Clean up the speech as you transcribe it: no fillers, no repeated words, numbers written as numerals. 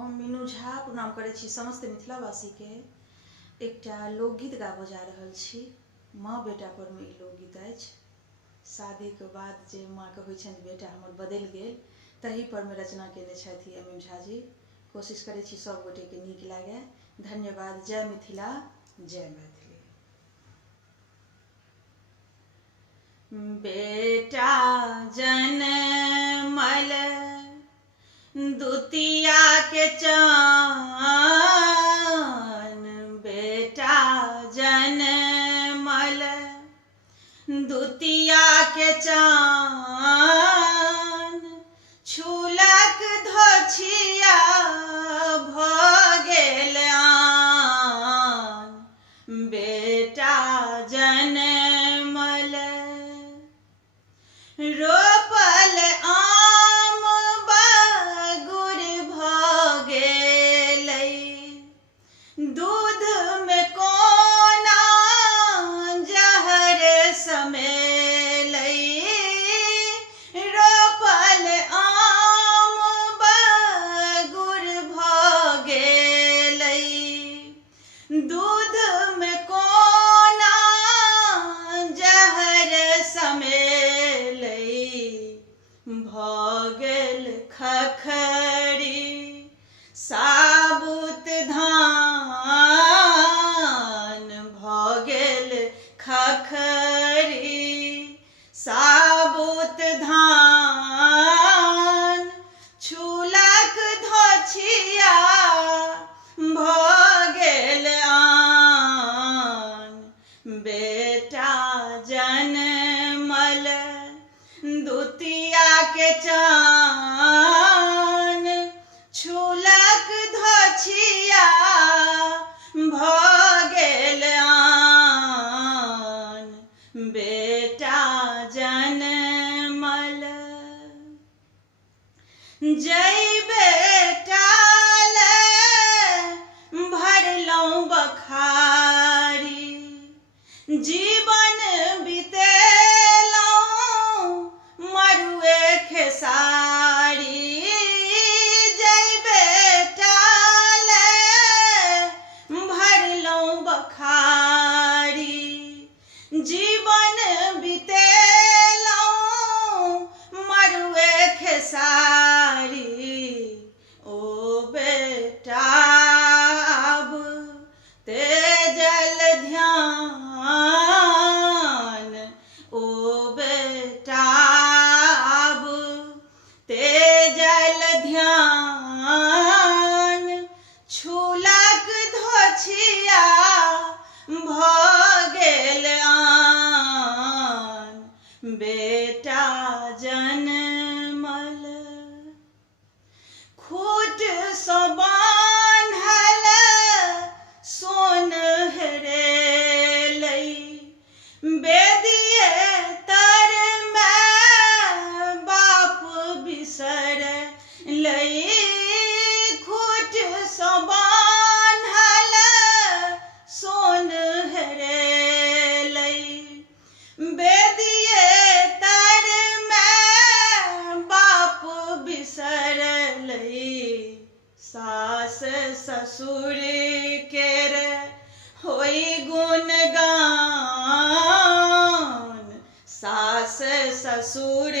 हम मीनू झा प्रणाम करै छी समस्त मिथिलावासी के। एकटा लोकगीत गाबऽ जा रहल छी। माँ बेटा पर में ई लोकगीत अछि। शादी के बाद जे माँ के होइ छनि बेटा हमर बदलि गेल, तही पर में रचना केने छथि एम झा जी। कोशिश करै छी सब गोटे के नीक लागे। धन्यवाद। जय मिथिला, जय मैथिली। बेटा जनमल दुतिया के चान, बेटा जनमल दुतिया के चान, छूलक धोछिया भ गेल आन, बेटा जनमल रोपल आम बगुर भ गेलै, दूध में कोना जहर समेलै, रोपल आम बगुर भ गेलै, दूध में कोना जहर समेलै, भ गेल खखरी साबुत धान, भ गेल खखरी साबुत धान, छूलक धोछिया भ गेल आन, बेटा जनमल दुतिया के चान, छूलक धोछिया भ गेल आन, बेटा जनमल। जय बेटा ले भरलौं बखारी, जीवन बितेलौं मरुए खेसारी, जय बेटा ले भरलौं बखारी, जीवन बितेलौं मरुए खेसारी, ओ बेटा अब तेजल ध्यान, ओ बेटा अब तेजल ध्यान, छूलक धोछिया भ गेल आन, बेटा जनमल। खूट सँ बान्हल सोन हेरेलै, बेदिए तर में बाप बिसरलै, खूट सँ बान्हल सोन हेरेलै, बेदिए तर में बाप बिसरलै, सास ससुर केर होई गुणगान, सास ससुर